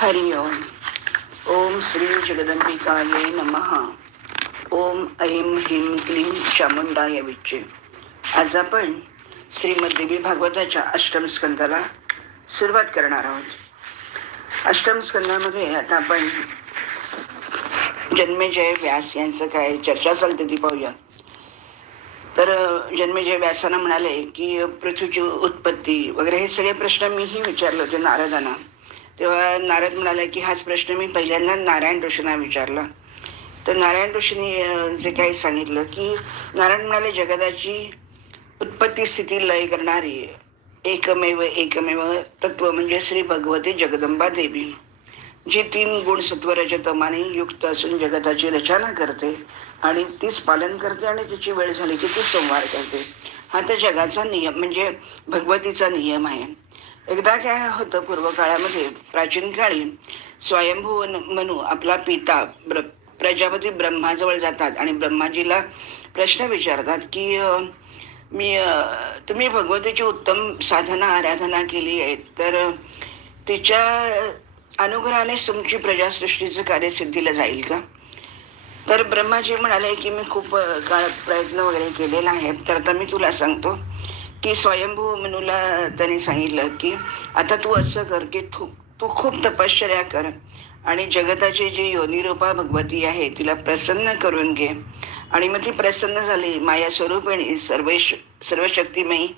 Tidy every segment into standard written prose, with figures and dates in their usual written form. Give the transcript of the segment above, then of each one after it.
हरि ओम. ओम श्री जगदंबिकाये नमः. ओम ऐं ह्रीं क्लीं चामुंडाय विच्चे. आज आपण श्रीमद देवी भागवताच्या अष्टम स्कंदाला सुरुवात करणार आहोत. अष्टम स्कंदामध्ये आता आपण जन्मेजय व्यास यांचं काय चर्चा चालते ती पाहूया. तर जन्मेजय व्यासांना म्हणाले की पृथ्वीची उत्पत्ती वगैरे हे सगळे प्रश्न मीही विचारले होते नारदांना. तेव्हा नारद म्हणाले की हाच प्रश्न मी पहिल्यांदा नारायण ऋषींना विचारला. तर नारायण ऋषींनी जे काही सांगितलं की नारायण म्हणाले जगताची उत्पत्ती स्थिती लय करणारी एकमेव एकमेव तत्व म्हणजे श्री भगवती जगदंबा देवी, जी 3 गुण सत्व रजतमाने युक्त असून जगताची रचना करते आणि तीच पालन करते आणि तिची वेळ झाली की ती संहार करते. हा तर जगाचा नियम म्हणजे भगवतीचा नियम आहे. एकदा काय होतं, पूर्वकाळामध्ये प्राचीन काळी स्वयंभू मनू आपला पिता प्रजापती ब्रह्माजवळ जातात आणि ब्रह्माजीला प्रश्न विचारतात की तुम्ही भगवतीची उत्तम साधना आराधना केली आहे, तर तिच्या अनुग्रहाने तुमची प्रजासृष्टीचं कार्य सिद्धीला जाईल का? तर ब्रह्माजी म्हणाले की मी खूप काळ प्रयत्न वगैरे केलेला आहे. तर आता मी तुला सांगतो की स्वयंभू मनूला त्यांनी सांगितलं की आता तू असं कर की तू खूप तपश्चर्या कर आणि जगताची जी योनिरूपा भगवती आहे तिला प्रसन्न करून घे. आणि मग ती प्रसन्न झाली. माया स्वरूपिणी सर्व शक्तिमयी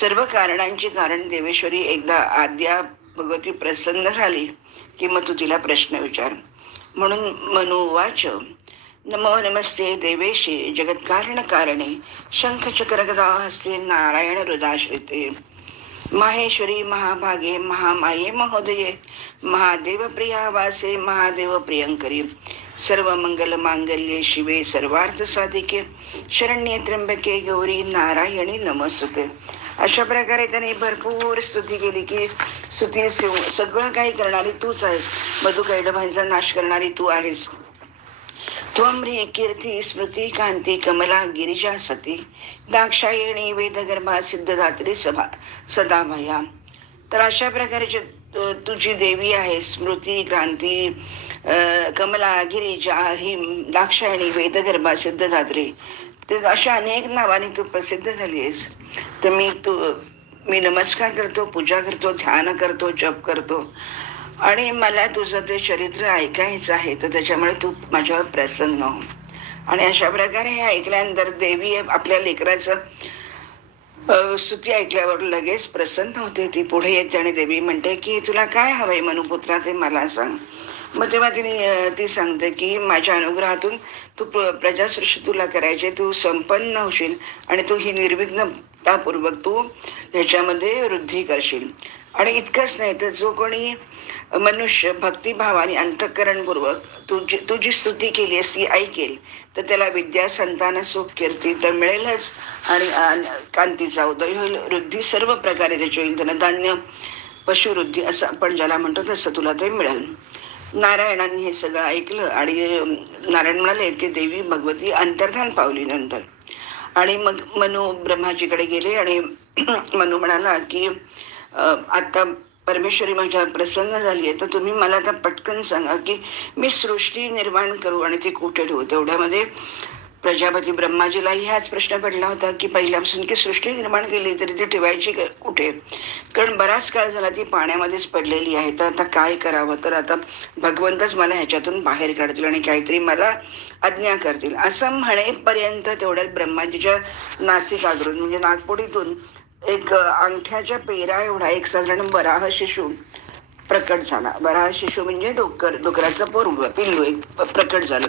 सर्व कारणांची कारण देवेश्वरी एकदा आद्या भगवती प्रसन्न झाली की मग तू तिला प्रश्न विचार. म्हणून मनुवाच नमो नमस्ते देवेशी जगत्कारण कारणे शंखचक्र गदा हस्ते नारायण हृदाश्रिते माहेश्वरी महाभागे महामाये महोदये महादेव प्रिया वासे महादेव प्रियंकरी सर्व मंगल मांगल्ये शिवे सर्वार्थ साधिके शरण्ये त्र्यंबके गौरी नारायणी नमस्ते. अशा प्रकारे त्यांनी भरपूर स्तुती केली की स्तुती सगळं काही करणारी तूच आहेस, मधुकैडभांचा नाश करणारी तू आहेस. त्वम्री कीर्ती स्मृती कांती कमला गिरिजा सती दाक्षायणी वेदगर्भा सिद्धदात्री सदा भया. तर अशा प्रकारची तुझी देवी आहे. स्मृती क्रांती कमला गिरिजा हिम दाक्षायणी वेदगर्भा सिद्धदात्री, तर अशा अनेक नावाने तू प्रसिद्ध झाली आहेस. तर मी नमस्कार करतो, पूजा करतो, ध्यान करतो, जप करतो आणि मला तुझं ते चरित्र ऐकायचं आहे. तर त्याच्यामुळे तू माझ्यावर प्रसन्न हो. आणि अशा प्रकारे हे ऐकल्यानंतर देवी आपल्या लेकराचं स्तुती ऐकल्यावर लगेच प्रसन्न होते. ती पुढे येते आणि देवी म्हणते की तुला काय हवंय मनुपुत्रा, ते मला सांग. मग तेव्हा ती सांगते की माझ्या अनुग्रहातून तू प्रजासृष्टी तुला करायचे, तू संपन्न होशील आणि तू ही निर्विघ्नतापूर्वक तू ह्याच्यामध्ये वृद्धी करशील. आणि इतकंच नाही तर जो कोणी मनुष्य भक्तिभावाने अंतःकरणपूर्वक तुझी स्तुती केली आहेस ती ऐकेल तर त्याला विद्या संतान सुख कीर्ती तर मिळेलच आणि कांतीचा उदय होईल. वृद्धी सर्व प्रकारे त्याची होईल. धनधान्य पशुवृद्धी असं आपण ज्याला म्हणतो तसं तुला ते मिळेल. नारायणाने हे सगळं ऐकलं आणि नारायण म्हणाले की देवी भगवती अंतर्धान पावली नंतर. आणि मग मनु ब्रह्माजीकडे गेले आणि मनु म्हणाला की आता परमेश्वरी माझ्यावर प्रसन्न झाली आहे, तर तुम्ही मला आता पटकन सांगा की मी सृष्टी निर्माण करू आणि ती कुठे ठेवू. तेवढ्यामध्ये प्रजापती ब्रह्माजीलाही हाच प्रश्न पडला होता की पहिल्यापासून की सृष्टी निर्माण केली तरी ती ठेवायची कुठे, कारण बराच काळ झाला ती पाण्यामध्येच पडलेली आहे. तर आता काय करावं, तर आता भगवंतच मला ह्याच्यातून बाहेर काढतील आणि काहीतरी मला आज्ञा करतील असं म्हणेपर्यंत तेवढ्यात ब्रह्माजीच्या नासिकाग्रून म्हणजे नागपुडीतून एक अंगठ्याच्या पेरा एवढा एक साधारण वराह शिशु प्रकट झाला. वराह शिशु म्हणजे डुकराचं पिल्लू एक प्रकट झालं.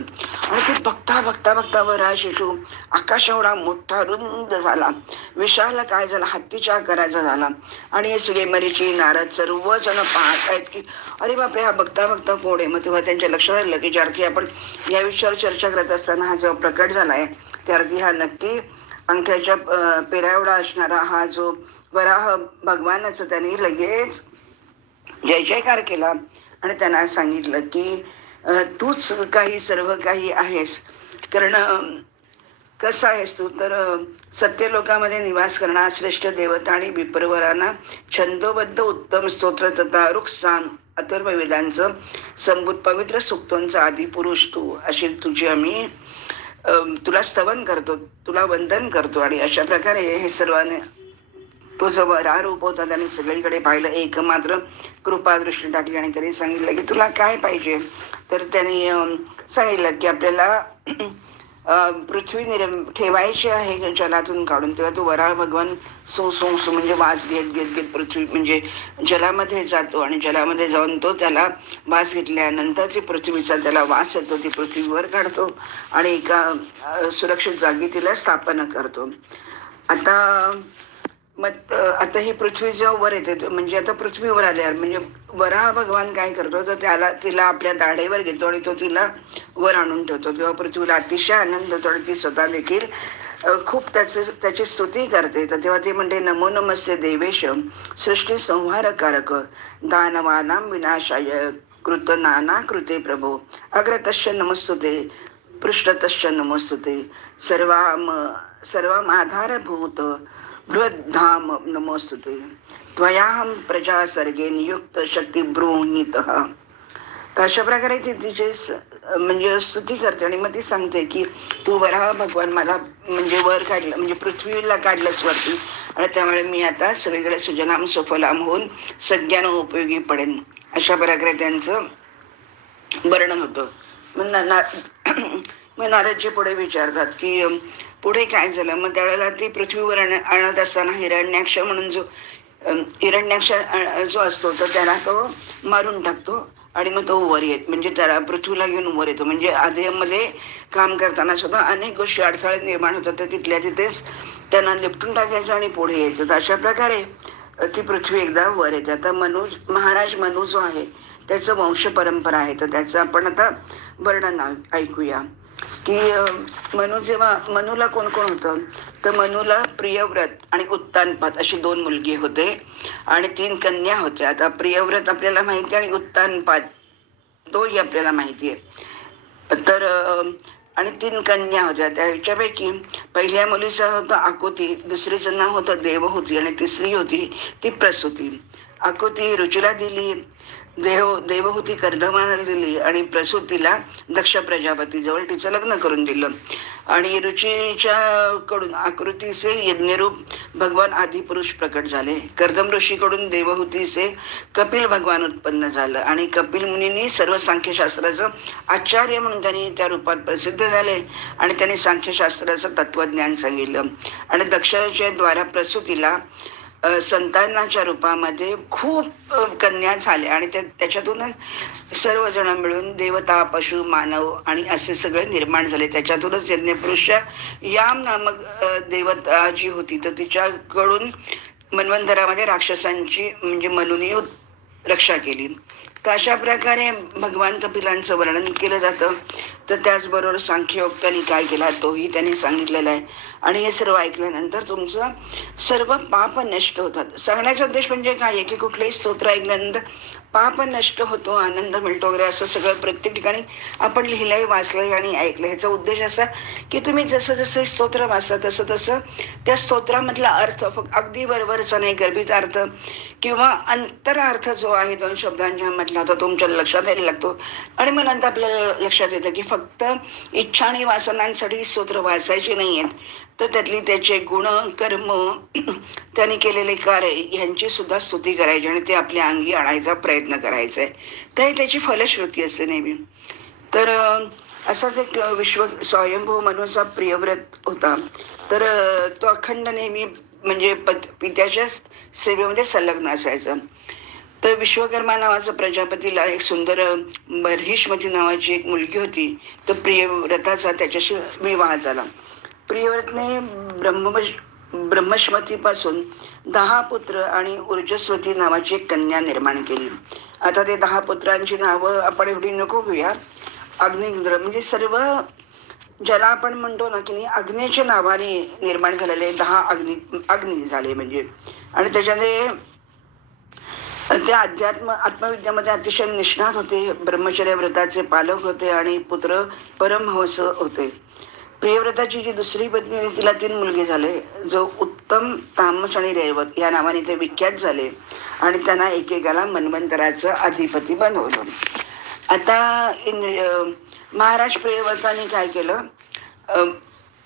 आणि ते बघता बघता बघता वराह शिशु आकाश एवढा मोठा रुंद झाला, विशाल काय झाला, हत्तीच्या आकाराचा झाला. आणि हे सगळे मरीची नारद सर्वजण पाहत आहेत की अरे बापरे हा बघता बघता कोण आहे. मग तेव्हा त्यांच्या लक्षात आलं की ज्यार्थी आपण या विषयावर चर्चा करत असताना हा जो प्रकट झालाय त्यार्थी हा नक्की अंगठ्याच्या पेरा एवढा असणारा हा जो वराह भगवानाचा. त्यांनी लगेच जय जयकार केला आणि त्यांना सांगितलं की तूच काही सर्व काही आहेस. कारण कसं आहेस तू, तर सत्यलोकामध्ये निवास करणारा श्रेष्ठ देवता आणि विप्रवरांना छंदोबद्ध उत्तम स्तोत्र तथा रुक्साम अथर्ववेदांचं संभूत पवित्र सुक्तांचा आदी पुरुष तू, अशी तुझी आम्ही तुला स्तवन करतो, तुला वंदन करतो. आणि अशा प्रकारे हे सर्वांनी तो जो वरारूप होता त्याने सगळीकडे पाहिलं, एकमात्र कृपादृष्टी टाकली आणि त्यांनी सांगितलं की तुला काय पाहिजे. तर त्यांनी सांगितलं की आपल्याला पृथ्वी ठेवायची आहे जलातून काढून. तेव्हा तो वराह भगवान सो सो सो म्हणजे वास घेत घेत घेत पृथ्वी म्हणजे जलामध्ये जातो आणि जलामध्ये जाऊन तो त्याला वास घेतल्यानंतर ती पृथ्वीचा त्याला वास येतो, ती पृथ्वीवर काढतो आणि एका सुरक्षित जागी तिला स्थापना करतो. आता ही पृथ्वी जेव्हा वर येते म्हणजे आता पृथ्वीवर आल्यावर म्हणजे वराह भगवान काय करतो तर तिला आपल्या दाढेवर घेतो आणि तो तिला वर आणून ठेवतो. तेव्हा पृथ्वीला अतिशय आनंद होतो आणि ती स्वतः देखील खूप त्याची स्तुती करते. तर तेव्हा ती म्हणते, नमो नमस्ते देवेश सृष्टी संहारकारक दानवानां विनाशाय कृत नाना कृते प्रभो अग्रतश्च नमस्तुते पृष्ठतश्च नमस्तुते सर्वमाधारभूत बृहद्धाम नमोस्तुते त्वयाहं प्रजा सर्गे नियुक्त शक्ती बृंहितः. तर अशा प्रकारे ती तिचे म्हणजे स्तुती करते आणि मग ती सांगते की तू वराह भगवान मला म्हणजे वर काढलं म्हणजे पृथ्वीला काढलंस वरती आणि त्यामुळे मी आता सगळीकडे सुजनाम सुफलाम होऊन सगळ्यांना उपयोगी पडेन. अशा प्रकारे त्यांचं वर्णन होतं. मग नारदजी पुढे विचारतात की पुढे काय झालं. मग त्यावेळेला ती पृथ्वीवर आणत असताना हिरण्याक्ष म्हणून हिरण्याक्ष जो असतो तर त्याला तो मारून टाकतो आणि मग तो वर येत म्हणजे त्याला पृथ्वीला घेऊन वर येतो. म्हणजे आधीमध्ये काम करताना सुद्धा अनेक गोष्टी अडथळे निर्माण होतात, तर तिथल्या तिथेच त्यांना निपटून टाकायचं आणि पुढे यायचं. तर अशा प्रकारे ती पृथ्वी एकदा वर येते. आता महाराज मनु जो आहे त्याचं वंश परंपरा आहे, तर त्याचं आपण आता वर्णन ऐकूया की मनुला कोण कोण होतं. तर मनुला प्रियव्रत आणि उत्तानपाद अशी 2 मुलगी होते आणि 3 कन्या होत्या. आता प्रियव्रत आपल्याला माहिती आहे आणि उत्तानपाद तोही आपल्याला माहिती आहे. तर आणि 3 कन्या होत्या. त्याच्यापैकी पहिल्या मुलीचं होतं आकुती, दुसरीचं नाव होतं देवहूती आणि तिसरी होती ती प्रसूती. आकुती रुचिला दिली, देवहूती कर्दमाला दिली आणि प्रसूतीला दक्ष प्रजापतीजवळ तिचं लग्न करून दिलं. आणि रुचीच्या कडून आकृतीचे यज्ञरूप भगवान आदिपुरुष प्रकट झाले. कर्दम ऋषीकडून देवहूतीचे कपिल भगवान उत्पन्न झालं आणि कपिल मुनींनी सर्व सांख्यशास्त्राचं आचार्य म्हणून त्यांनी त्या रूपात प्रसिद्ध झाले आणि त्यांनी सांख्यशास्त्राचं तत्वज्ञान सांगितलं. आणि दक्षाच्या द्वारा प्रसूतीला संतानाच्या रूपामध्ये खूप कन्या झाल्या आणि त्याच्यातूनच सर्वजण मिळून देवता, पशु, मानव आणि असे सगळे निर्माण झाले. त्याच्यातूनच यज्ञपुरुष याम नामक देवता जी होती तर तिच्याकडून मन्वंतरामध्ये राक्षसांची म्हणजे मनुनी रक्षा केली. तर अशा प्रकारे भगवान कपिलांचं वर्णन केलं जातं. तर त्याचबरोबर सांख्ययोग त्यांनी काय केला तोही त्यांनी सांगितलेला आहे. आणि हे सर्व ऐकल्यानंतर तुमचं सर्व पाप नष्ट होतात. सांगण्याचा उद्देश म्हणजे काय आहे की कुठलेही स्तोत्र ऐकल्यानंतर पाप नष्ट होतो, आनंद मिळतो वगैरे असं सगळं प्रत्येक ठिकाणी आपण लिहिलंय, वाचलंय आणि ऐकलं. ह्याचा उद्देश असा की तुम्ही जसं जसं स्तोत्र वाचता तसं तसं त्या स्तोत्रामधला अर्थ फक्त अगदी बरोबरचा नाही, गर्भित अर्थ किंवा अंतरार्थ जो आहे 2 शब्दांच्या मधला तो तुमच्या लक्षात यायला लागतो. आणि मग नंतर आपल्याला लक्षात येतं की फक्त इच्छा आणि वासनांसाठी स्तोत्र वाचायचे नाही आहेत, तर त्यातली त्याचे गुण, कर्म, त्यांनी केलेले कार्य ह्यांची सुद्धा स्तुती करायची आणि ते आपल्या अंगी आणायचा प्रयत्न करायचा आहे. तर त्याची फलश्रुती असते नेहमी. तर असाच एक स्वयंभू मनुचा प्रियव्रत होता. तर तो अखंड नेहमी म्हणजे पित्याच्या सेवेमध्ये संलग्न असायचा. तर विश्वकर्मा नावाचा प्रजापतीला एक सुंदर बर्हिष्मती नावाची एक मुलगी होती. तर प्रियव्रताचा त्याच्याशी विवाह झाला. प्रियव्रतने ब्रह्मश्मतीपासून 10 पुत्र आणि ऊर्जस्वती नावाची एक कन्या निर्माण केली. आता ते 10 पुत्रांची नावं आपण एवढी नको घेऊया. अग्निरुद्र म्हणजे सर्व ज्याला आपण म्हणतो ना की अग्नीच्या नावाने निर्माण झालेले 10 अग्नी झाले म्हणजे. आणि त्याच्याने ते आत्मविद्यामध्ये अतिशय निष्णात होते, ब्रह्मचर्य व्रताचे पालक होते आणि पुत्र परमहंस होते. प्रियव्रताची जी दुसरी पत्नी आहे तिला 3 मुलगे झाले, जो उत्तम, तामस आणि रैवत या नावाने ते विख्यात झाले आणि त्यांना एकेकाला मन्वंतराचं अधिपती बनवलं. आता महाराज प्रियव्रताने काय केलं, अ,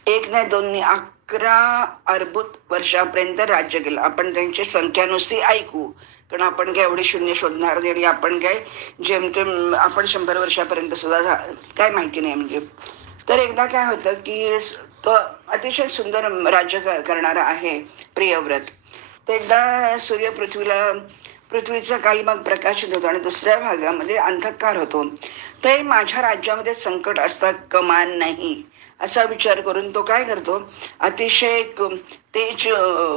एक नाही दोन नाही 11 अर्बुत वर्षापर्यंत राज्य केलं. आपण त्यांची संख्या नुसती ऐकू, कारण आपण काय एवढी शून्य शोधणार नाही आणि आपण काय जेमतेम आपण 100 वर्षापर्यंत सुद्धा काय माहिती नाही म्हणजे. तर एकदा काय होतं की तो अतिशय सुंदर राज्य करणारा आहे प्रियव्रत. तर एकदा पृथ्वीचा काही भाग प्रकाशित होतो आणि दुसऱ्या भागामध्ये अंधकार होतो. तर माझ्या राज्यामध्ये संकट असता कमान नाही असा विचार करून तो काय करतो, अतिशय तेज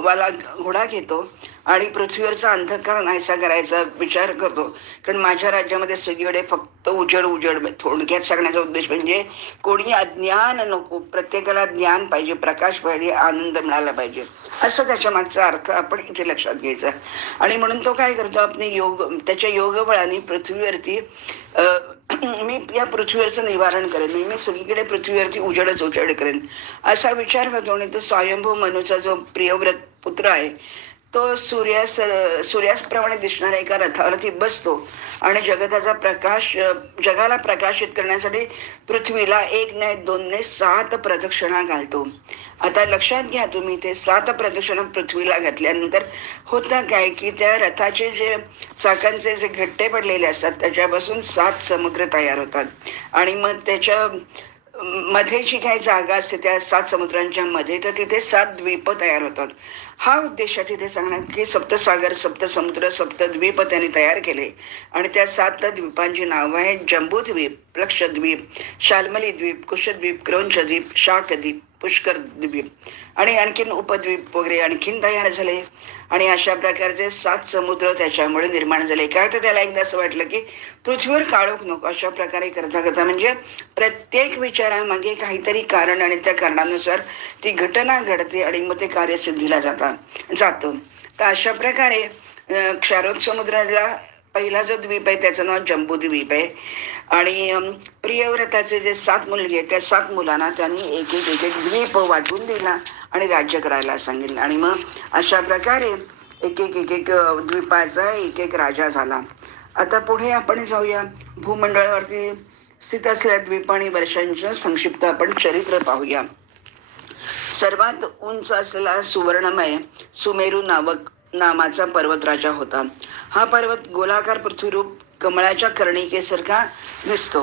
वाला घोडा घेतो आणि पृथ्वीवरचा अंधकार नाहीसा करायचा विचार करतो. कारण माझ्या राज्यामध्ये सगळीकडे फक्त उजड उजड, थोडक्यात सांगण्याचा उद्देश म्हणजे कोणी अज्ञान नको, प्रत्येकाला ज्ञान पाहिजे, प्रकाश पाहिजे, आनंद मिळाला पाहिजे, असं त्याच्या मागचा अर्थ आपण इथे लक्षात घ्यायचा. आणि म्हणून तो काय करतो, आपले त्याच्या योगबळाने पृथ्वीवरती मी या पृथ्वीवरचं निवारण करेन, मी सगळीकडे पृथ्वीवरती उजेडच उजेड करेन असा विचार करतो. आणि तो स्वयंभू मनूचा जो प्रियव्रत पुत्र आहे तो सूर्याप्रमाणे दिसणाऱ्या एका रथावरती बसतो आणि जगाला प्रकाशित करण्यासाठी पृथ्वीला 1 नाही 2 नाही 7 प्रदक्षिणा घालतो. आता लक्षात घ्या तुम्ही, ते 7 प्रदक्षिणा पृथ्वीला घातल्यानंतर होतं काय की त्या रथाचे जे चाकांचे जे गट्टे पडलेले असतात त्याच्यापासून 7 समुद्र तयार होतात आणि मग त्याच्या मध्ये जी काही जागा असते त्या 7 समुद्रांच्या मध्ये, तर तिथे 7 द्वीप तयार होतात. हा उद्देश तिथे सांगण्यात की सप्तसागर, सप्तसमुद्र, सप्तद्वीप त्यांनी तयार केले आणि त्या 7 द्वीपांची नावं आहेत जंबूद्वीप, लक्षद्वीप, शाल्मली द्वीप, कुशद्वीप, क्रौंचद्वीप, शाकद्वीप, पुष्कर द्वीप आणि आणखीन उपद्वीप वगैरे आणखीन तयार झाले. आणि अशा प्रकारचे 7 समुद्र त्याच्यामुळे निर्माण झाले. काय तर त्याला एकदा असं वाटलं की पृथ्वीवर काळोख नको. अशा प्रकारे करता करता म्हणजे प्रत्येक विचारामागे काहीतरी कारण आणि त्या कारणानुसार ती घटना घडते आणि मग ते कार्यसिद्धीला जातं. तर अशा प्रकारे क्षारोद समुद्राला पहिला जो द्वीप आहे त्याचं नाव जंबूद्वीप आहे. आणि प्रियव्रताचे जे 7 मुलगे आहेत त्या 7 मुलांना त्यांनी एक एक द्वीप वाटून दिला आणि राज्य करायला सांगितलं. आणि मग अशा प्रकारे एक एक द्वीपाचा एक एक राजा झाला. आता पुढे आपण जाऊया, भूमंडळावरती स्थित असलेल्या द्वीप आणि वर्षांचं संक्षिप्त आपण चरित्र पाहूया. सर्वात उंच असलेला सुवर्णमय सुमेरू नामाचा पर्वतराजा होता. हा पर्वत गोलाकार पृथ्वीरूप कमळाच्या कर्णिकेसारखा दिसतो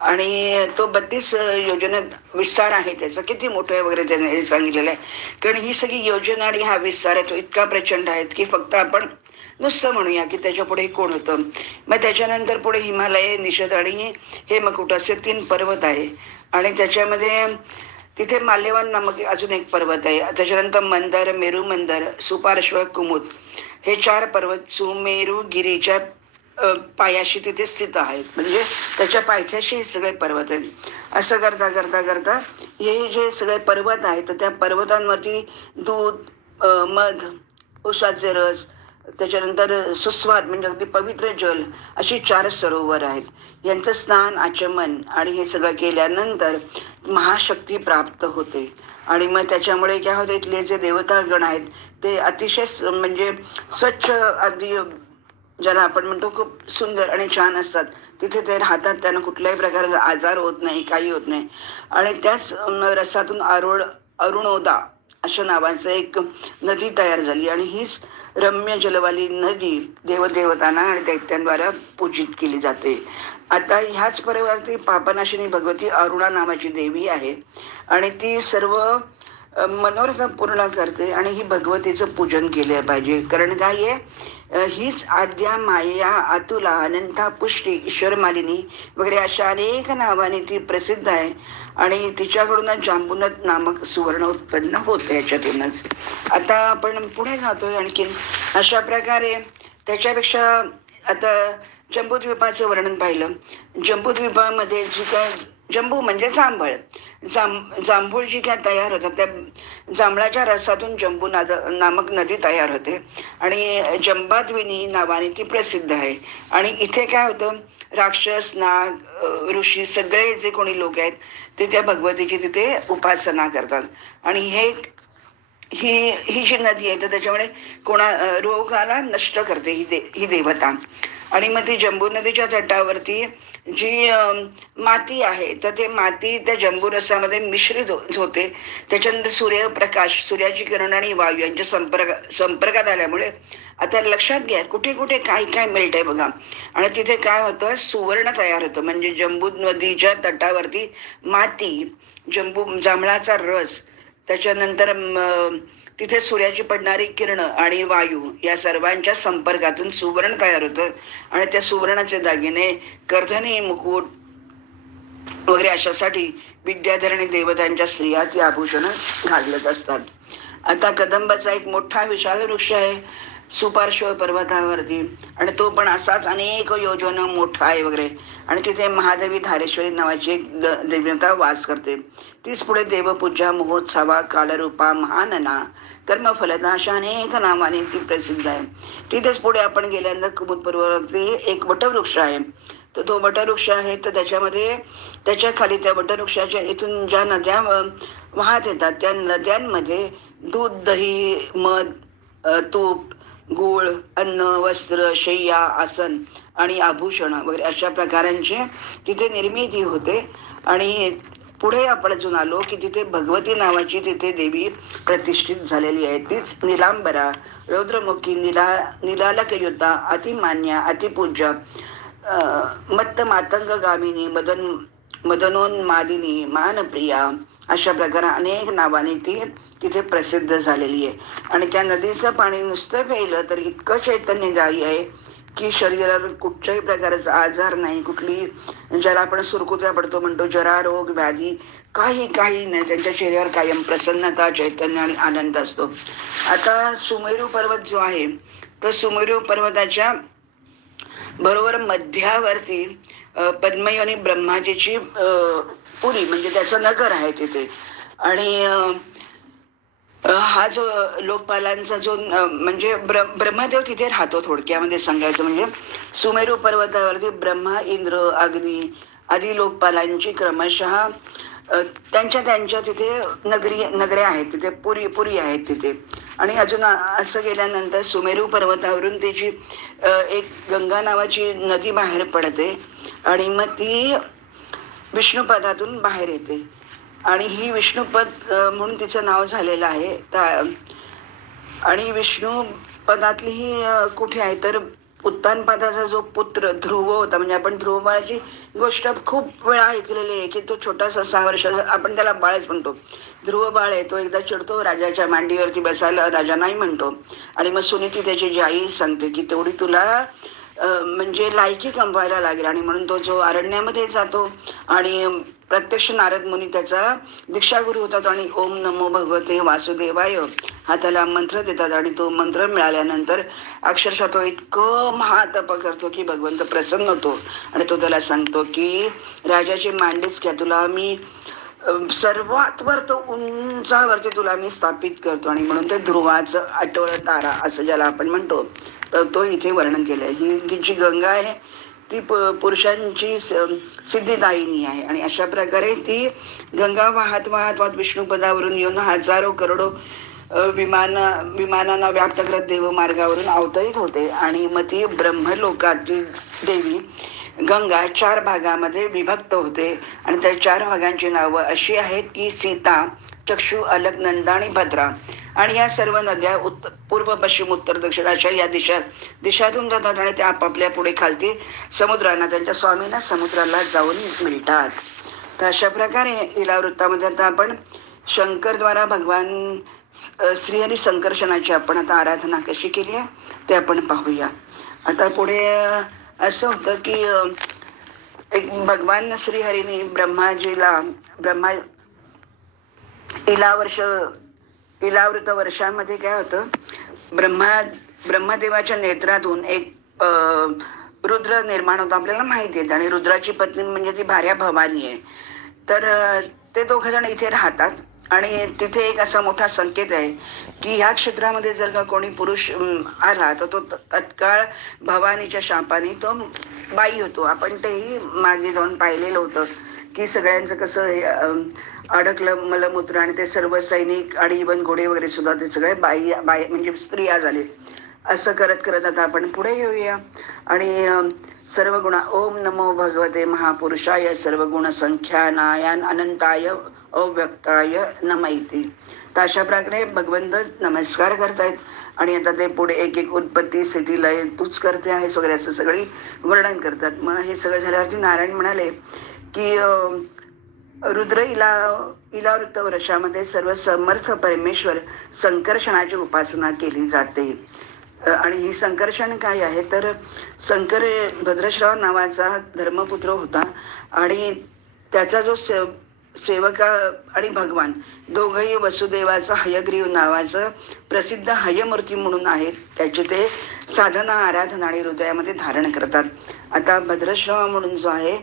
आणि तो 32 योजनेत विस्तार आहे. त्याचा किती मोठं आहे वगैरे त्याने सांगितलेलं आहे. कारण ही सगळी योजना आणि हा विस्तार आहे तो इतका प्रचंड आहे की फक्त आपण नुसतं म्हणूया की त्याच्या पुढे कोण होतं. मग त्याच्यानंतर पुढे हिमालय, निषद आणि हेमकूट असे 3 पर्वत आहे आणि त्याच्यामध्ये तिथे माल्यवान नामक अजून एक पर्वत आहे. त्याच्यानंतर मंदर, मेरू मंदर, सुपार्श्व, कुमुद हे 4 पर्वत सुमेरुगिरीच्या पायाशी तिथे स्थित आहेत. म्हणजे त्याच्या पायथ्याशी हे सगळे पर्वत आहेत. असं करता करता करता हे जे सगळे पर्वत आहेत तर त्या पर्वतांवरती दूध, मध, उसाचे रस, त्याच्यानंतर सुस्वाद म्हणजे अगदी पवित्र जल अशी 4 सरोवर आहेत. यांचं स्नान, आचमन आणि हे सगळं केल्यानंतर महाशक्ती प्राप्त होते. आणि मग त्याच्यामुळे काय होतं, इथले जे देवतागण आहेत ते अतिशय म्हणजे स्वच्छ, अगदी ज्याला आपण म्हणतो खूप सुंदर आणि छान असतात. तिथे ते राहतात, त्यांना कुठल्याही प्रकारचा आजार होत नाही, काही होत नाही. आणि त्याच रसातून अरुणोदा अशा नावाचं एक नदी तयार झाली आणि हीच रम्य जलवाली नदी देवदेवतांना आणि दैत्यांद्वारा पूजित केली जाते. आता ह्याच पर्वतावरती पापनाशिनी भगवती अरुणा नावाची देवी आहे आणि ती सर्व मनोरथ पूर्ण करते आणि ही भगवतीचं पूजन केले पाहिजे. कारण काय आहे, हीच आद्या, माया, अतुला, अनंता, पुष्टी, ईश्वर मालिनी वगैरे अशा अनेक नावाने ती प्रसिद्ध आहे आणि तिच्याकडूनच जांबुनत नामक सुवर्ण उत्पन्न होतं याच्यातूनच. आता आपण पुढे जातोय आणखीन. अशा प्रकारे त्याच्यापेक्षा आता जंबूद्वीपाचं वर्णन पाहिलं. जंबूद्वीपामध्ये जंबू म्हणजे जांभळ. जांभूळ जी काय तयार होतात त्या जांभळाच्या रसातून नामक नदी तयार होते आणि जंबाद्विनी नावाने ती प्रसिद्ध आहे. आणि इथे काय होतं, राक्षस, नाग, ऋषी सगळे जे कोणी लोक आहेत ते त्या भगवतीची तिथे उपासना करतात. आणि ही ही जी नदी आहे तर त्याच्यामुळे रोगाला नष्ट करते ही देवता. आणि मग ती जंबू नदीच्या तटावरती जी माती आहे तर ते माती त्या जंबू रसामध्ये मिश्रित होते. त्याच्यानंतर सूर्यप्रकाश, सूर्याची किरण आणि वायू यांच्या संपर्कात आल्यामुळे आता लक्षात घ्या कुठे कुठे काय काय मिळतंय बघा. आणि तिथे काय होतं, सुवर्ण तयार होतं. म्हणजे जंबू नदीच्या तटावरती माती, जांभळाचा रस, त्याच्यानंतर तिथे सूर्याची पडणारी किरण आणि वायू या सर्वांच्या संपर्कातून सुवर्ण तयार होतं. आणि त्या सुवर्णाचे दागिने, कर्धनी, मुकुट वगैरे अशासाठी विद्याधरणी देवतांच्या स्त्रिया ती आभूषणं घालत असतात. आता कदंबाचा एक मोठा विशाल वृक्ष आहे सुपार्श्व पर्वतावरती, आणि तो पण असाच अनेक योजन मोठा आहे वगैरे. आणि तिथे महादेवी धारेश्वरी नावाची एक देवता वास करते. तीच पुढे देवपूजा, महोत्सवा, कालरूपा, महानना, कर्मफलदा अशा अनेक नावाने ती प्रसिद्ध आहे. तिथेच पुढे आपण गेल्यानंतर कुमुदपूर्ववरती एक वटवृक्ष आहे. तर तो वटवृक्ष आहे तर त्याच्यामध्ये त्याच्या खाली त्या वटवृक्षाच्या इथून ज्या नद्या वाहत येतात त्या नद्यांमध्ये दूध, दही, मध, तूप, गूळ, अन्न, वस्त्र, शय्या, आसन आणि आभूषण वगैरे अशा प्रकारांची तिथे निर्मिती होते. आणि पुढे आपण अजून आलो की तिथे भगवती नावाची तिथे देवी प्रतिष्ठित झालेली आहे. तीच निलांबरा, रौद्रमुखी, निलालकयुता, अतिमान्या, अतिपूज्या, मत्त मातंग गामिनी, मदनोन्मादिनी, मानप्रिया अशा प्रकारे अनेक नावाने ती तिथे प्रसिद्ध झालेली आहे. आणि त्या नदीचं पाणी नुसतं प्यायलं तर इतकं चैतन्यदायी आहे की शरीरावर कुठच्याही प्रकारचा आजार नाही, कुठली ज्याला आपण सुरकुत्या पडतो म्हणतो, जरा, रोग, व्याधी काही नाही. त्यांच्या चेहऱ्यावर कायम प्रसन्नता, चैतन्य आणि आनंद असतो. आता सुमेरू पर्वत जो आहे तर सुमेरू पर्वताच्या बरोबर मध्यावरती पद्मयोनी ब्रह्माजीची पुरी म्हणजे त्याचं नगर आहे तिथे. आणि हा जो लोकपालांचा जो म्हणजे ब्रह्मदेव तिथे राहतो. थोडक्यामध्ये सांगायचं म्हणजे सुमेरू पर्वतावरती ब्रह्मा, इंद्र, अग्नी आदी लोकपालांची क्रमशः त्यांच्या तिथे नगऱ्या आहेत, तिथे पुरी आहेत तिथे. आणि अजून असं गेल्यानंतर सुमेरू पर्वतावरून त्याची एक गंगा नावाची नदी बाहेर पडते आणि मग ती विष्णुपदातून बाहेर येते. आणि ही विष्णुपद म्हणून तिचं नाव झालेलं आहे. आणि विष्णुपदातली ही कुठे आहे तर उत्तानपादाचा जो पुत्र ध्रुव होता, म्हणजे आपण ध्रुव बाळाची गोष्ट खूप वेळा ऐकलेली आहे की तो छोटासा 6 वर्षाचा, आपण त्याला बाळच म्हणतो. ध्रुव बाळ आहे तो एकदा चिडतो, राजाच्या मांडीवरती बसायला राजा नाही म्हणतो. आणि मग सुनीती त्याची जी आई सांगते की तेवढी तुला म्हणजे लायकी कमवायला लागेल. आणि म्हणून तो जो अरण्यामध्ये जातो आणि प्रत्यक्ष नारद मुनी त्याचा दीक्षागुरू होतात आणि ओम नमो भगवते वासुदेवाय हा त्याला मंत्र देतात. आणि तो मंत्र मिळाल्यानंतर अक्षरशः तो इतकं महातप करतो की भगवंत प्रसन्न होतो. आणि तो त्याला सांगतो की राजाची मांडीच घ्या, तुला मी सर्वात उंचावरती तुला मी स्थापित करतो. आणि म्हणून ते ध्रुवाचं आठवळ तारा असं ज्याला आपण म्हणतो तर तो इथे वर्णन केलंय. ही जी गंगा आहे ती पुरुषांची सिद्धिदायिनी आहे. आणि अशा प्रकारे ती गंगा वाहत विष्णुपदावरून येऊन हजारो करोडो विमानांना व्याप्त करत देव मार्गावरून अवतरित होते. आणि मग ती ब्रह्मलोकाची देवी गंगा 4 भागामध्ये विभक्त होते. आणि त्या 4 भागांची नावं अशी आहेत की सीता, चक्षु, अलकनंदा आणि भद्रा. आणि या सर्व नद्या पूर्व, पश्चिम, उत्तर, दक्षिण अशा या दिशातून जातात आणि त्या आपापल्या पुढे खालती समुद्रांना, त्यांच्या स्वामींना समुद्राला जाऊन मिळतात. तर अशा प्रकारे लीलावृत्तामध्ये आता आपण शंकरद्वारा भगवान श्रीहरी संकर्षणाची आपण आता आराधना कशी केली आहे ते आपण पाहूया. आता पुढे असं होतं की एक भगवान श्रीहरीने इलावृत वर्षामध्ये काय होतं, ब्रह्मदेवाच्या नेत्रातून एक रुद्र निर्माण होतो आपल्याला माहिती आहे. आणि रुद्राची पत्नी म्हणजे ती भार्या भवानी आहे. तर ते दोघं जण इथे राहतात आणि तिथे एक असा मोठा संकेत आहे की ह्या क्षेत्रामध्ये जर का कोणी पुरुष आला तर तो तत्काळ भवानीच्या शापाने तो बाई होतो. आपण तेही मागे जाऊन पाहिलेलं होतं की सगळ्यांचं कसं हे अडकलं मलमूत्र आणि ते सर्व सैनिक आणि इवन घोडे वगैरे सुद्धा ते सगळे बाई बाई म्हणजे स्त्रिया झाले. असं करत करत आता आपण पुढे येऊया आणि सर्व गुणा ओम नमो भगवते महापुरुषाय सर्व गुण संख्यानायान अनंताय अव्यक्ताय नमैती. तर अशा प्रकारे भगवंत नमस्कार करतायत आणि आता ते पुढे एक एक उत्पत्ती स्थिती लय तूच करते आहेस वगैरे असं सगळी वर्णन करतात. मग हे सगळं झाल्यावरती नारायण म्हणाले की रुद्र इलावृत्त वर्षामध्ये सर्व समर्थ परमेश्वर संकर्षणाची उपासना केली जाते. आणि ही संकर्षण काय आहे तर शंकर भद्रश्राव नावाचा धर्मपुत्र होता आणि त्याचा जो सेवका आणि भगवान दोघंही वसुदेवाचा हयग्रीव नावाचं प्रसिद्ध हयमूर्ती म्हणून आहेत. त्याचे ते साधना आराधना आणि हृदयामध्ये धारण करतात. आता भद्रश्राव म्हणून जो आहे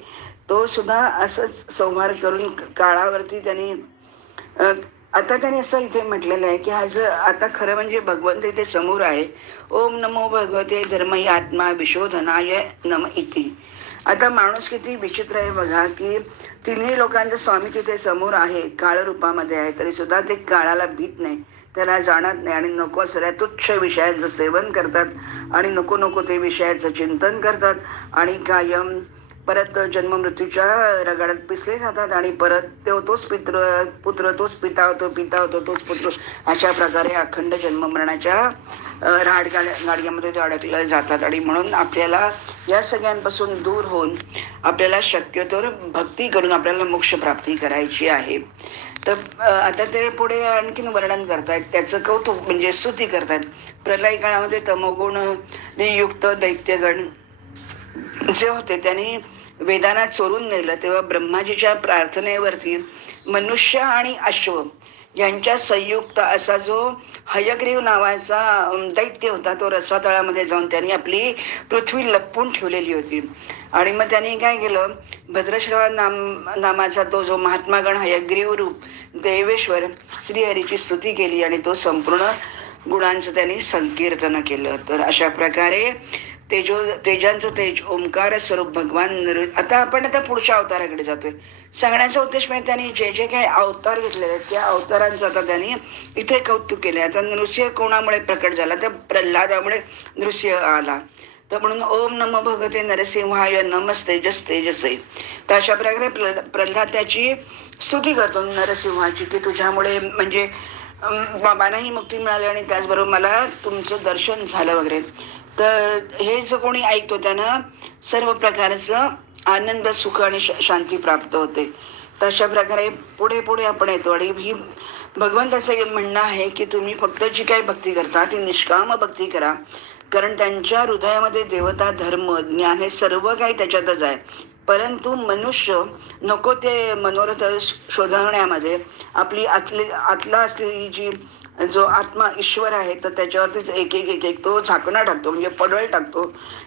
तो सुद्धा असंच संहार करून काळावरती त्यांनी आता त्यांनी असं इथे म्हटलेलं आहे की आज आता खरं म्हणजे भगवंत इथे समोर आहे. ओम नमो भगवते धर्मय आत्मा विशोधनाय नम इति. आता माणूस किती विचित्र आहे बघा की तिन्ही लोकांचा स्वामी तिथे समोर आहे, काळ रूपामध्ये आहे, तरी सुद्धा ते काळाला भीत नाही, त्याला जाणत नाही आणि नको सगळ्या तुच्छ विषयांचं सेवन करतात आणि नको नको ते विषयाचं चिंतन करतात आणि कायम परत जन्म मृत्यूच्या रगाड्यात पिसले जातात आणि परत तोच पुत्र तोच पिता होतो तोच पुत्र. अशा प्रकारे अखंड जन्म मरणाच्या गाडग्यामध्ये ते अडकले जातात. आणि म्हणून आपल्याला या सगळ्यांपासून दूर होऊन आपल्याला शक्यतोवर भक्ती करून आपल्याला मोक्ष प्राप्ती करायची आहे. तर आता ते पुढे आणखीन वर्णन करतायत, त्याचं कौतुक म्हणजे स्तुती करतायत. प्रलय काळामध्ये तमोगुण युक्त दैत्यगण जे होते त्यांनी वेदांना चोरून नेलं, तेव्हा ब्रह्माजीच्या प्रार्थनेवरती मनुष्य आणि अश्व यांच्या संयुक्त असा जो हयग्रीव नावाचा दैत्य होता तो रसातळामध्ये जाऊन त्यांनी आपली पृथ्वी लपवून ठेवलेली होती. आणि मग त्यांनी काय केलं, भद्रश्रवा नामाचा तो जो महात्मागण हयग्रीव रूप देवेश्वर श्रीहरीची स्तुती केली आणि तो गुणांचं त्यांनी संकीर्तन केलं. तर अशा प्रकारे तेजांचं तेज ओंकार स्वरूप भगवान. आता पुढच्या अवताराकडे जातोय. सांगण्याचा उद्देश म्हणजे त्यांनी जे जे काही अवतार घेतलेले आहेत त्या अवतारांचं आता त्यांनी इथे कौतुक केले. आता नृसिंह कोणामुळे प्रकट झाला तर प्रल्हादामुळे नृसिंह आला. तर म्हणून ओम नमो भगवते नरसिंहाय नमस्तेजस तेजसे. तर अशा प्रकारे प्रल्हाद त्याची स्तुती करतो नरसिंहाची की तुझ्यामुळे म्हणजे बाबांनाही मुक्ती मिळाली आणि त्याचबरोबर मला तुमचं दर्शन झालं वगैरे. तर हे जो कोणी ऐकतो त्यांना सर्व प्रकारचं आनंद सुख आणि शांती प्राप्त होते. तर अशा प्रकारे पुढे पुढे आपण येतो आणि ही भगवंताचं म्हणणं आहे की तुम्ही फक्त जी काही भक्ती करता ती निष्काम भक्ती करा, कारण त्यांच्या हृदयामध्ये देवता धर्म ज्ञान हे सर्व काही त्याच्यातच आहे. परंतु मनुष्य नको ते मनोरथ शोधण्यामध्ये आपली आतला असलेली जी जो आत्मा ईश्वर आहे तर त्याच्यावरतीच एक एक एक एक तो झाकणा टाकतो, म्हणजे पडळ टाकतो,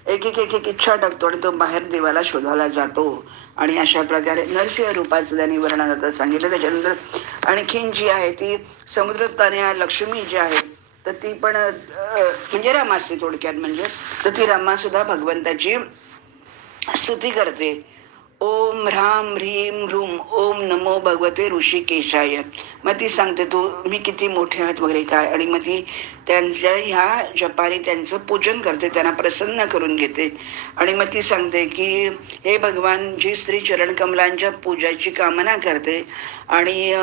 एक एक एक एक इच्छा टाकतो आणि तो बाहेर देवाला शोधायला जातो. आणि अशा प्रकारे नरसिंह रूपाचं त्यांनी वर्णनात सांगितलं. त्याच्यानंतर आणखीन जी आहे ती समुद्रतनया लक्ष्मी जी आहे तर ती पण म्हणजे रमा असते थोडक्यात, म्हणजे तर ती रमा सुद्धा भगवंताची स्तुती करते. ओम ह्राम ह्रीम ह्रूम ओम नमो भगवते ऋषिकेशाय. मग ती सांगते मी किती मोठे आहात वगैरे काय, आणि मग ती त्यांच्या ह्या जपाने त्यांचं पूजन करते, त्यांना प्रसन्न करून घेते. आणि मग ती सांगते की हे भगवान, जी स्त्री चरणकमलांच्या पूजाची कामना करते आणि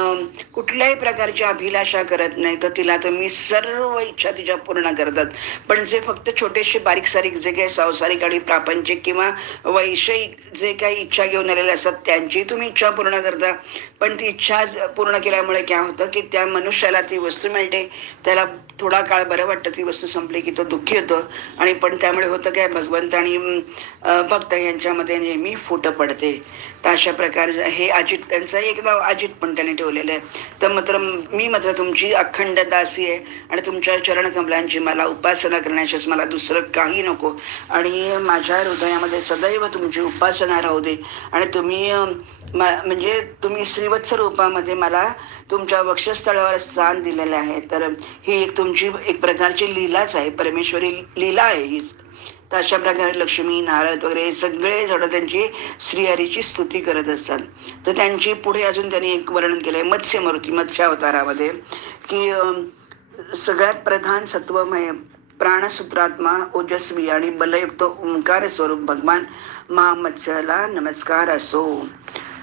कुठल्याही प्रकारची अभिलाषा करत नाही तर तिला तुम्ही सर्व इच्छा तिच्या पूर्ण करतात. पण जे फक्त छोटेसे बारीक सारीक जे काही सांसारिक आणि प्रापंचिक किंवा वैषयिक जे काही इच्छा घेऊन आलेले असतात त्यांची तुम्ही इच्छा पूर्ण करता. पण ती इच्छा पूर्ण केल्यामुळे काय होतं की त्या मनुष्याला ती वस्तू मिळते, त्याला थोडा काळ बरं वाटतं, ती वस्तू संपली की तो दुःखी होतो. आणि पण त्यामुळे होतं काय, भगवंत आणि भक्त यांच्यामध्ये नेहमी फूट पडते. तर अशा प्रकारे हे अजित, त्यांचं एक नाव अजित पण त्याने ठेवलेलं आहे. तर मी तुमची अखंड दासी आहे आणि तुमच्या चरणकमलांची मला उपासना करण्याच्याच मला दुसरं काही नको आणि माझ्या हृदयामध्ये सदैव तुमची उपासना राहू दे आणि तुम्ही म्हणजे तुम्ही श्रीवत्स रूपामध्ये मला तुमच्या वक्षस्थळावर स्थान दिलेलं आहे. तर ही एक तुमची एक प्रकारची लीलाच आहे, परमेश्वरी लीला आहे हीच. तर अशा प्रकारे लक्ष्मी, नारद वगैरे सगळे जण त्यांची श्रीहरीची स्तुती करत असतात. तर त्यांची पुढे अजून त्यांनी एक वर्णन केलंय मत्स्यमूर्ती, मत्स्य अवतारामध्ये, की सगळ्यात प्रधान सत्वमय प्राणसूत्रात्मा ओजस्वी आणि बलयुक्त ओंकार स्वरूप भगवान महामत्स्याला नमस्कार असो.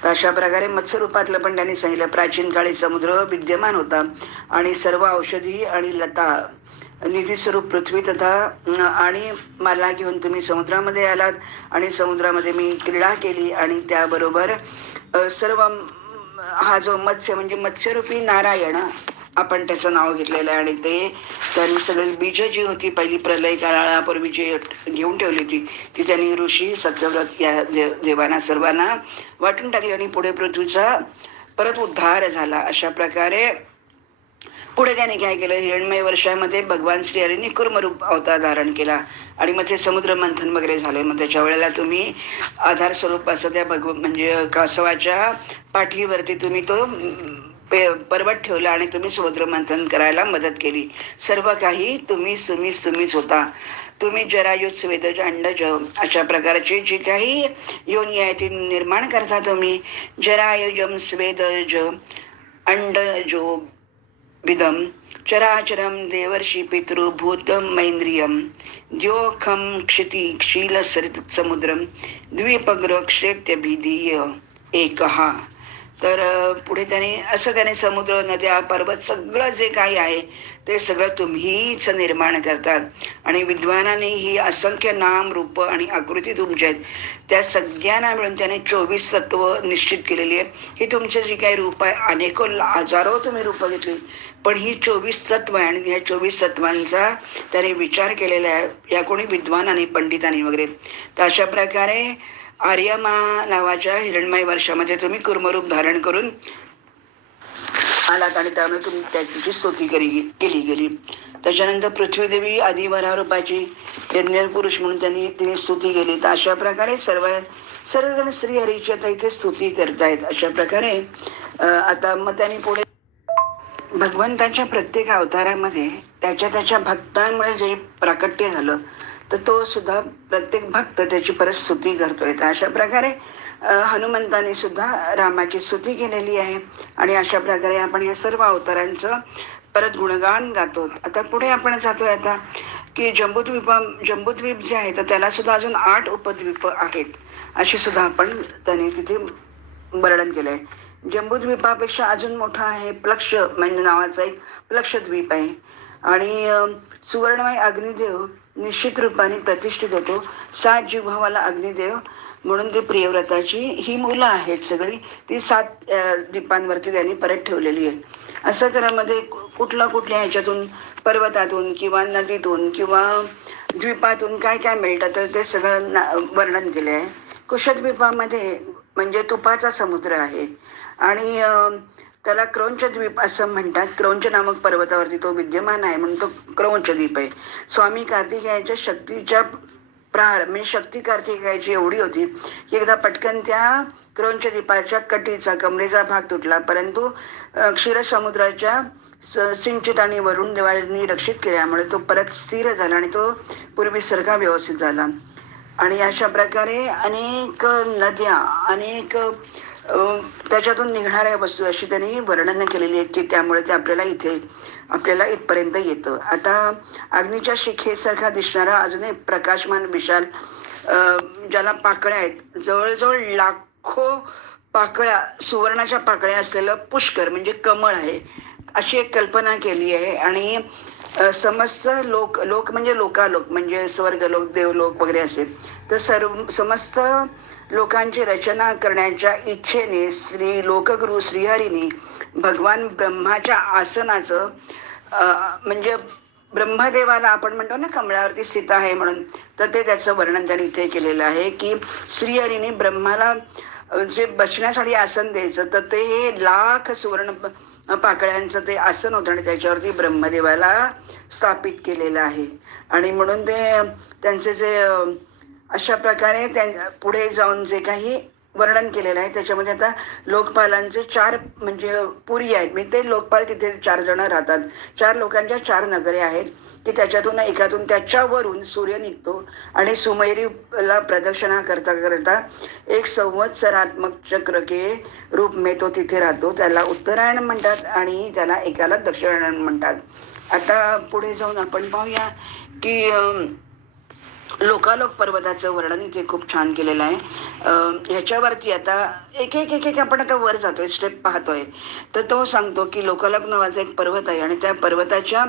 तर अशा प्रकारे मत्स्य रूपातलं पण त्यांनी सांगितलं. प्राचीन काळी समुद्र विद्यमान होता आणि सर्व औषधी आणि लता निधी स्वरूप पृथ्वी तथा आणि मला घेऊन तुम्ही समुद्रामध्ये आलात आणि समुद्रामध्ये मी क्रीडा केली आणि त्याबरोबर सर्व हा जो मत्स्य म्हणजे मत्स्यरूपी नारायण आपण त्याचं नाव घेतलेलं आहे. आणि ते त्यांनी सगळी बीज जी होती पहिली प्रलय काळापूर्वी जी घेऊन ठेवली होती ती त्यांनी ऋषी सत्यव्रत या देवांना सर्वांना वाटून टाकली आणि पुढे पृथ्वीचा परत उद्धार झाला. अशा प्रकारे पुढे त्याने काय केलं, हिरण्मय वर्षामध्ये भगवान श्रीहरींनी कुर्मरूप अवतार धारण केला आणि मग ते समुद्र मंथन वगैरे झाले. मग त्याच्या वेळेला तुम्ही आधार स्वरूप असं त्या म्हणजे कासवाच्या पाठीवरती तुम्ही तो पर्वत ठेवला आणि तुम्ही समुद्र मंथन करायला मदत केली. सर्व काही तुम्हीच होता. तुम्ही जरायुज स्वेदज अंडज अशा प्रकारची जी काही योनी आहे ती निर्माण करता. तुम्ही जरायुजम स्वेदज अंडजो विदम चराचरम देवर्षी पितृभूतम मैंद्रियम द्योखम क्षिती क्षील सरित समुद्रम द्वीपग्र क्षेत्यभिधीय एकहा. तर पुढे त्याने समुद्र, नद्या, पर्वत सगळं जे काही आहे ते सगळं तुम्हीच निर्माण करतात आणि विद्वानाने ही असंख्य नाम, रूप आणि आकृती तुमच्या आहेत त्या सगळ्यांना मिळून त्याने 24 तत्व निश्चित केलेली आहे. ही तुमची जी काही रूप आहे, अनेको हजारो तुम्ही रूपं घेतली, पण ही 24 तत्व आहे आणि ह्या 24 तत्वांचा त्याने विचार केलेला आहे या कोणी विद्वानाने, पंडितांनी वगैरे. तर अशा प्रकारे आर्यमा नावाच्या हिरण्मय वर्षामध्ये तुम्ही कुर्मरूप धारण करून आलात आणि त्यामुळे तुम्ही त्याची स्तुती केली गेली. त्याच्यानंतर पृथ्वीदेवी आदिवरा रूपाची यज्ञ पुरुष म्हणून तिने स्तुती केली. तर अशा प्रकारे सर्वजण श्रीहरीची आता इथे स्तुती करतायत. अशा प्रकारे आता मग त्यांनी पुढे भगवंताच्या प्रत्येक अवतारामध्ये त्याच्या भक्तांमुळे जे प्राकट्य झालं तर तो सुद्धा प्रत्येक भक्त त्याची परत स्तुती करतोय. तर अशा प्रकारे हनुमंताने सुद्धा रामाची स्तुती केलेली आहे आणि अशा प्रकारे आपण या सर्व अवतारांचं परत गुणगान गातो. आता पुढे आपण जातोय आता की जम्बूद्वीप जे आहे तर त्याला सुद्धा अजून 8 उपद्वीप आहेत अशी सुद्धा आपण त्याने तिथे वर्णन केलंय. जम्बूद्वीपापेक्षा अजून मोठा आहे प्लक्ष म्हणजे नावाचा एक प्लक्षद्वीप आहे आणि सुवर्णमय अग्निदेव निश्चित रूपाने प्रतिष्ठित होतो. 7 जिव्हावाला अग्निदेव म्हणून ती प्रियव्रताची ही मुलं आहेत सगळी, ती 7 द्वीपांवरती त्यांनी परत ठेवलेली आहे. असं क्रमामध्ये कुठल्या ह्याच्यातून पर्वतातून किंवा नदीतून किंवा द्वीपातून काय काय मिळतं तर ते सगळं वर्णन केले आहे. कुशद्वीपामध्ये म्हणजे तुपाचा समुद्र आहे आणि त्याला क्रौंच द्वीप असं म्हणतात. क्रौंच नामक पर्वतावरती तो विद्यमान आहे म्हणून तो क्रौंच द्वीप आहे. स्वामी कार्तिकेयाच्या शक्तीच्या म्हणजे शक्ती कार्तिकेयाची एवढी होती की एकदा पटकन त्या क्रौंच द्वीपाच्या कटीचा कमरेचा भाग तुटला, परंतु क्षीरसमुद्राच्या सिंचित आणि वरुण देवांनी रक्षित केल्यामुळे तो परत स्थिर झाला आणि तो पूर्वीसारखा व्यवस्थित झाला. आणि अशा प्रकारे अनेक नद्या, अनेक त्याच्यातून निघणाऱ्या वस्तू अशी त्यांनी वर्णन केलेली आहेत की त्यामुळे ते आपल्याला इथपर्यंत येतं. आता अग्नीच्या शिखेसारखा दिसणारा अजून एक प्रकाशमान विशाल ज्याला पाकळ्या आहेत, जवळजवळ लाखो पाकळ्या, सुवर्णाच्या पाकळ्या असलेलं पुष्कर म्हणजे कमळ आहे अशी एक कल्पना केली आहे. आणि समस्त लोक म्हणजे लोकालोक म्हणजे स्वर्गलोक, देवलोक वगैरे असेल तर समस्त लोकांची रचना करण्याच्या इच्छेने लोकगुरु श्रीहरीने भगवान ब्रह्माच्या आसनाचं म्हणजे ब्रह्मदेवाला आपण म्हणतो ना कमळावरती सीता आहे म्हणून, तर ते त्याचं वर्णन त्यांनी इथे केलेलं आहे की श्रीहरीने ब्रह्माला जे बसण्यासाठी आसन द्यायचं तर ते हे लाख सुवर्ण पाकळ्यांचं ते आसन होतं आणि त्याच्यावरती ब्रह्मदेवाला स्थापित केलेलं आहे. आणि म्हणून ते त्यांचे जे अशा प्रकारे पुढे जाऊन जे काही वर्णन केलेलं आहे. त्याच्यामध्ये आता लोकपालांचे 4 म्हणजे पुरी आहेत. मी ते लोकपाल तिथे 4 जण राहतात. 4 लोकांच्या 4 नगरे आहेत की त्याच्यातून एकातून त्याच्यावरून सूर्य निघतो आणि सुमेरूला प्रदक्षिणा करता करता एक संवत्सरात्मक चक्र के रूप में तो तिथे राहतो. त्याला उत्तरायण म्हणतात आणि त्याला एकाला दक्षिणायन म्हणतात. आता पुढे जाऊन आपण पाहूया की लोकालोक पर्वताचं वर्णन इथे खूप छान केलेलं आहे. ह्याच्यावरती आता एक एक एक एक आपण आता वर जातोय, स्टेप पाहतोय. तर तो सांगतो की लोकालोक नावाचा एक पर्वत आहे आणि त्या पर्वताच्या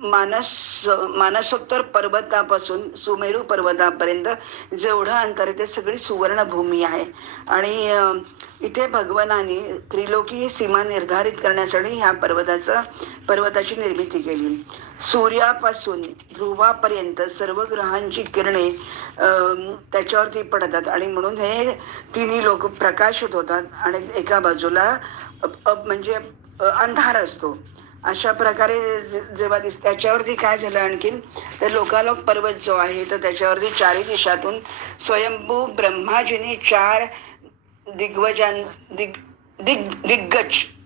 मानसोत्तर पर्वतापासून सुमेरू पर्वतापर्यंत जेवढं अंतर आहे ते सगळी सुवर्णभूमी आहे. आणि इथे भगवानाने त्रिलोकी सीमा निर्धारित करण्यासाठी ह्या पर्वताची निर्मिती केली. सूर्यापासून ध्रुवापर्यंत सर्व ग्रहांची किरणे त्याच्यावरती पडतात आणि म्हणून हे तिन्ही लोक प्रकाशित होतात आणि एका बाजूला म्हणजे अंधार असतो. अशा प्रकारे जेव्हा त्याच्यावरती काय झालं आणखीन तर लोकालोक पर्वत जो आहे तर त्याच्यावरती 4 दिशातून स्वयंभू ब्रह्माजीने 4 दिग्गज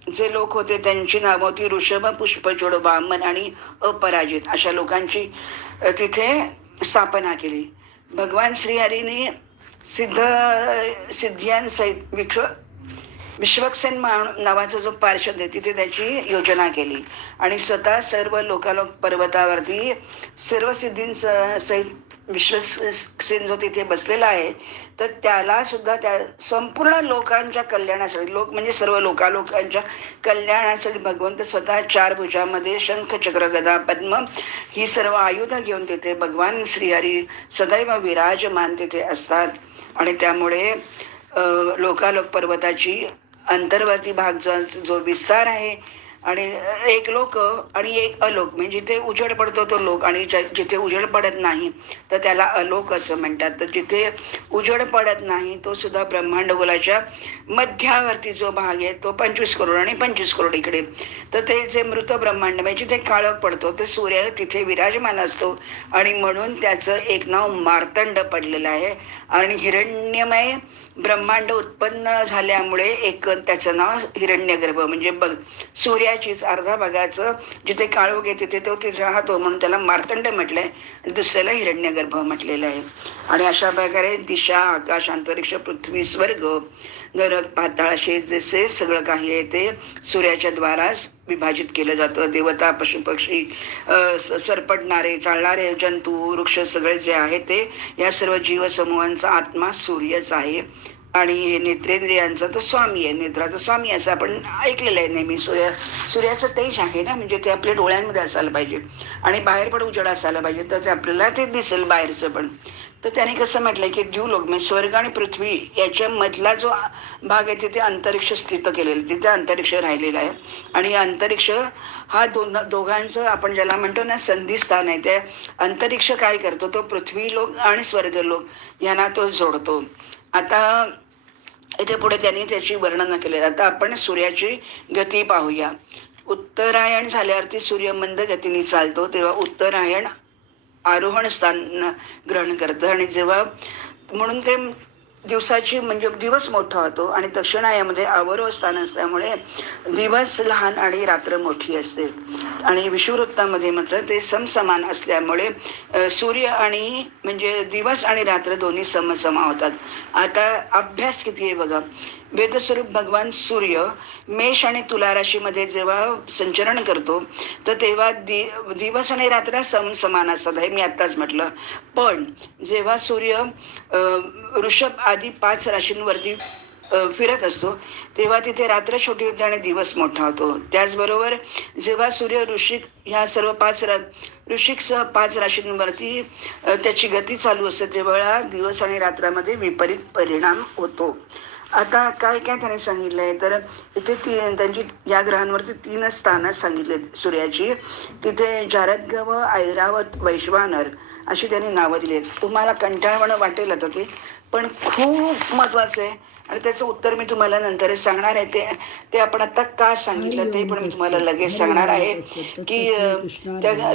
जे लोक होते त्यांची नावं होती ऋषभ, पुष्पचूड, वामन आणि अपराजित अशा लोकांची तिथे स्थापना केली. भगवान श्रीहरीने सिद्धियांसहित विश्वक्सेन नावाचा जो पार्षद आहे तिथे त्याची योजना केली आणि स्वतः सर्व लोकालोक पर्वतावरती सर्व सिद्धींसहित विश्वक्सेन जो तिथे बसलेला आहे तर त्याला सुद्धा त्या संपूर्ण लोकांच्या कल्याणासाठी, लोक म्हणजे सर्व लोकांच्या कल्याणासाठी भगवंत स्वतः 4 भुजामध्ये शंख, चक्र, गदा, पद्म ही सर्व आयुध घेऊन तिथे भगवान श्रीहरी सदैव विराजमान तिथे असतात. आणि त्यामुळे लोकालोक पर्वताची अंतर्वर्ती भाग जो विस्तार आहे आणि एक लोक आणि एक अलोक म्हणजे जिथे उजेड पडतो तो लोक आणि जिथे उजेड पडत नाही तर त्याला अलोक असं म्हणतात. तर जिथे उजेड पडत नाही तो सुद्धा ब्रह्मांडगोलाच्या मध्यावरती जो भाग आहे तो 25 करोड आणि 25 करोड इकडे. तर ते जे मृत ब्रह्मांड म्हणजे जिथे काळोख पडतो ते सूर्य तिथे विराजमान असतो आणि म्हणून त्याचं एक नाव मार्तंड पडलेलं आहे. आणि हिरण्यमय ब्रह्मांड उत्पन्न झाल्यामुळे एक त्याचं नाव हिरण्यगर्भ म्हणजे सूर्याचीच अर्धा भागाचं जिथे काळोख आहे तिथे तो तिथे राहतो म्हणून त्याला मार्तंड म्हटलंय आणि दुसऱ्याला हिरण्यगर्भ म्हटलेलं आहे. आणि अशा प्रकारे दिशा, आकाश, अंतरिक्ष, पृथ्वी, स्वर्ग, नरक, पाताळ असे जसे सगळं काही आहे ते सूर्याच्या द्वाराच विभाजित केलं जातं. देवता, पशुपक्षी, सरपटणारे, चालणारे जंतू, वृक्ष सगळे जे आहे ते या सर्व जीवसमूहांचा आत्मा सूर्यच आहे. आणि हे नेत्रेंद्रियांचा तो स्वामी आहे, नेत्राचा स्वामी असं आपण ऐकलेलं आहे नेहमी. सूर्याचं तेज आहे ना, म्हणजे ते आपल्या डोळ्यांमध्ये असायला पाहिजे आणि बाहेर पण उजेड असायला पाहिजे तर ते आपल्याला ते दिसेल बाहेरचं पण. तर त्याने कसं म्हटलंय की द्यूलोक म्हणजे स्वर्ग आणि पृथ्वी याच्या मधला जो भाग आहे तिथे अंतरिक्ष स्थित केलेलं, तिथे अंतरिक्ष राहिलेलं आहे. आणि अंतरिक्ष हा दोघांचं आपण ज्याला म्हणतो ना संधिस्थान आहे. त्या अंतरिक्ष काय करतो तो पृथ्वी लोक आणि स्वर्गलोक यांना तो जोडतो. आता इथे पुढे त्यांनी त्याची वर्णन केले. आता आपण सूर्याची गती पाहूया. उत्तरायण झाल्यावरती सूर्य मंद गतीने चालतो तेव्हा उत्तरायण आरोहण स्थान ग्रहण करतं आणि जेव्हा म्हणून ते दिवसाची म्हणजे दिवस मोठा होतो आणि दक्षिणायामध्ये अवरोह स्थान असल्यामुळे दिवस लहान आणि रात्र मोठी असते. आणि विषुववृत्तामध्ये मात्र ते समसमान असल्यामुळे सूर्य आणि म्हणजे दिवस आणि रात्र दोन्ही समसमा होतात. आता अभ्यास किती आहे बघा. वेदस्वरूप भगवान सूर्य मेष आणि तुला राशीमध्ये जेव्हा संचरण करतो तर तेव्हा दिवस आणि रात्र समान असतात हे मी आत्ताच म्हटलं. पण जेव्हा सूर्य ऋषभ आदी 5 राशींवरती फिरत असतो तेव्हा तिथे रात्र छोटी होते आणि दिवस मोठा होतो. त्याचबरोबर जेव्हा सूर्य ऋषिक ह्या सर्व 5 ऋषिकसह 5 राशींवरती त्याची गती चालू असते तेव्हा दिवस आणि रात्रामध्ये विपरीत परिणाम होतो. आता काय काय त्याने सांगितलंय तर इथे त्यांची या ग्रहांवरती 3 स्थानं सांगितले सूर्याची. तिथे जारद्गव, ऐरावत, वैश्वानर अशी त्यांनी नावं दिली आहेत. तुम्हाला कंटाळवाणं वाटेल आता ते, पण खूप महत्वाचं आहे आणि त्याचं उत्तर मी तुम्हाला नंतरच सांगणार आहे. ते आपण आता का सांगितलं ते पण मी तुम्हाला लगेच सांगणार आहे की त्या